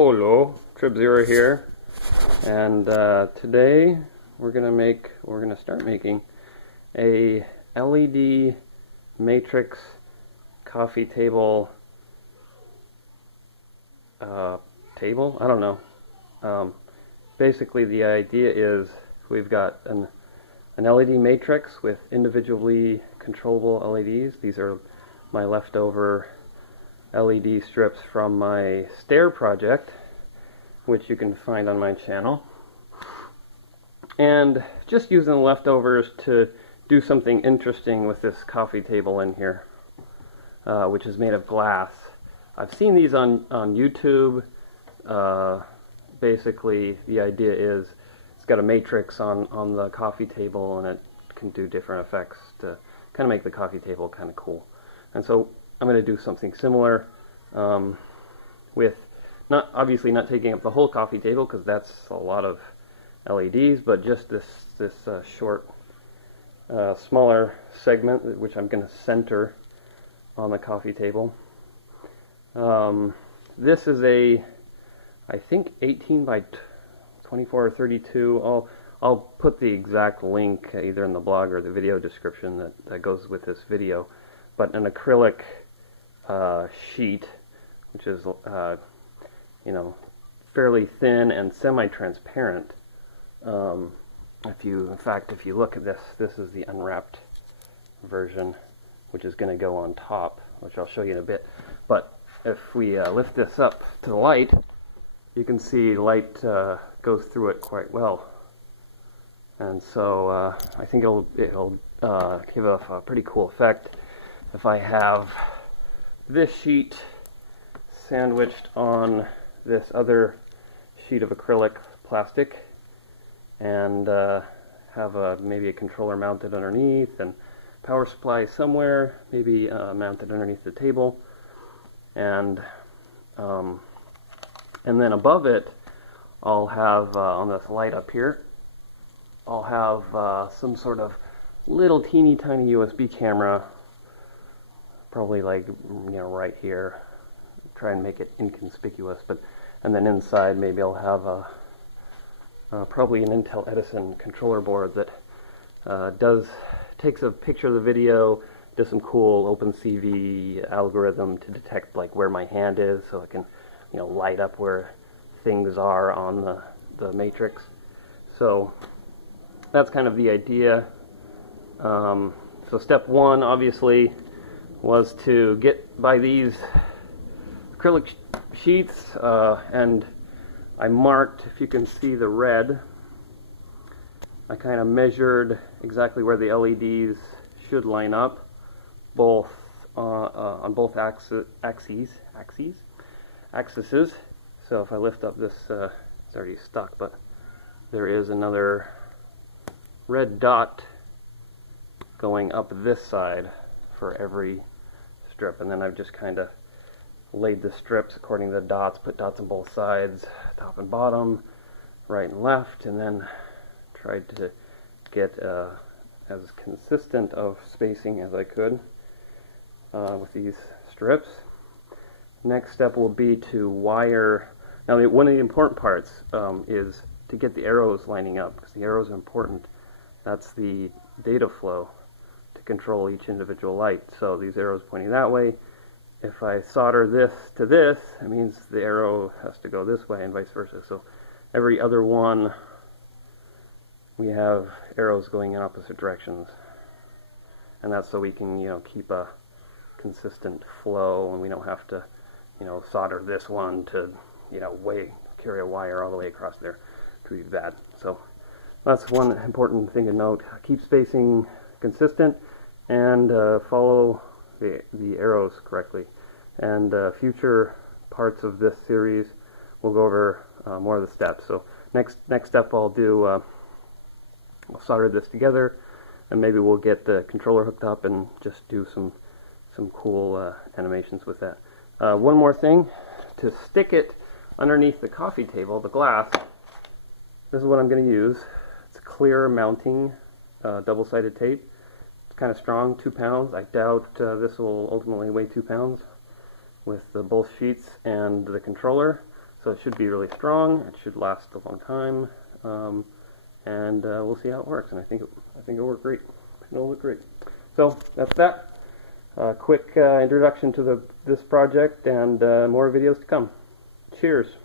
Hello, Trip Zero here, and today we're gonna start making a LED matrix coffee table. Table? I don't know. Basically, the idea is we've got an LED matrix with individually controllable LEDs. These are my leftover LED strips from my stair project, which you can find on my channel, and just using the leftovers to do something interesting with this coffee table in here, which is made of glass. I've seen these on YouTube. Basically the idea is it's got a matrix on the coffee table, and it can do different effects to kind of make the coffee table kind of cool. And so I'm going to do something similar with obviously not taking up the whole coffee table, because that's a lot of LEDs, but just this short, smaller segment, which I'm going to center on the coffee table. This is I think 18 by 24 or 32. I'll put the exact link either in the blog or the video description that goes with this video. But an acrylic sheet, which is fairly thin and semi-transparent. If you look at this is the unwrapped version, which is going to go on top, which I'll show you in a bit. But if we lift this up to the light, you can see light goes through it quite well, and so I think it'll give off a pretty cool effect if I have this sheet sandwiched on this other sheet of acrylic plastic, and have maybe a controller mounted underneath, and power supply somewhere, maybe mounted underneath the table, and then above it I'll have, on this light up here, I'll have some sort of little teeny tiny USB camera, probably like right here. Try and make it inconspicuous, and then inside maybe I'll have probably an Intel Edison controller board that takes a picture of the video, does some cool opencv algorithm to detect like where my hand is, so it can light up where things are on the matrix. So that's kind of the idea. So step one obviously was to get by these acrylic sheets, and I marked, if you can see the red, I kind of measured exactly where the LEDs should line up, both on both axes. So if I lift up this, it's already stuck, but there is another red dot going up this side for every strip, and then I've just kind of laid the strips according to the dots, put dots on both sides, top and bottom, right and left, and then tried to get as consistent of spacing as I could with these strips. Next step will be to wire. Now, one of the important parts is to get the arrows lining up, because the arrows are important. That's the data flow to control each individual light. So these arrows pointing that way. If I solder this to this, it means the arrow has to go this way, and vice versa. So every other one, we have arrows going in opposite directions, and that's so we can keep a consistent flow, and we don't have to solder this one to carry a wire all the way across there. It would be bad. So that's one important thing to note. Keep spacing consistent, and follow the arrows correctly. And future parts of this series we'll go over more of the steps. So next step I'll do, I'll solder this together, and maybe we'll get the controller hooked up and just do some cool animations with that. One more thing, to stick it underneath the coffee table, the glass, this is what I'm going to use. It's clear mounting double-sided tape. It's kind of strong, 2 pounds. I doubt this will ultimately weigh 2 pounds with both sheets and the controller. So it should be really strong. It should last a long time, and we'll see how it works. And I think it'll work great. It'll look great. So that's that. Quick introduction to this project, and more videos to come. Cheers.